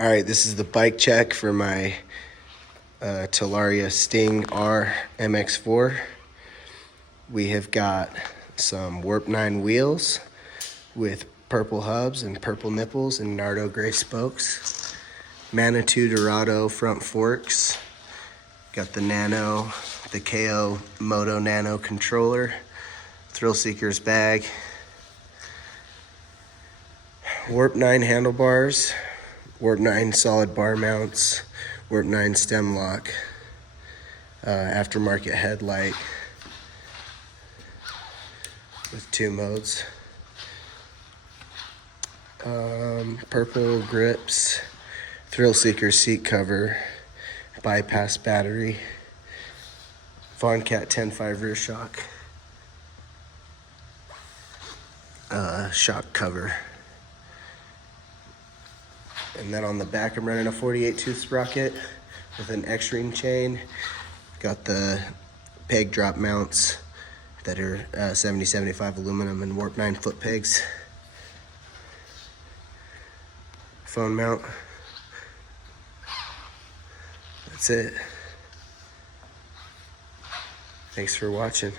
All right, this is the bike check for my Talaria Sting R MX4. We have got some Warp 9 wheels with purple hubs and purple nipples and Nardo gray spokes. Manitou Dorado front forks. Got the Nano, the KO Moto Nano controller. Thrill Seekers bag. Warp 9 handlebars. Warp 9 solid bar mounts, Warp 9 stem lock, aftermarket headlight with 2 modes, purple grips, Thrill Seeker seat cover, bypass battery, Von Cat 10.5 rear shock, shock cover. And then on the back, I'm running a 48 tooth sprocket with an X-ring chain. Got the peg drop mounts that are 70-75 aluminum and Warp 9 foot pegs. Phone mount. That's it. Thanks for watching.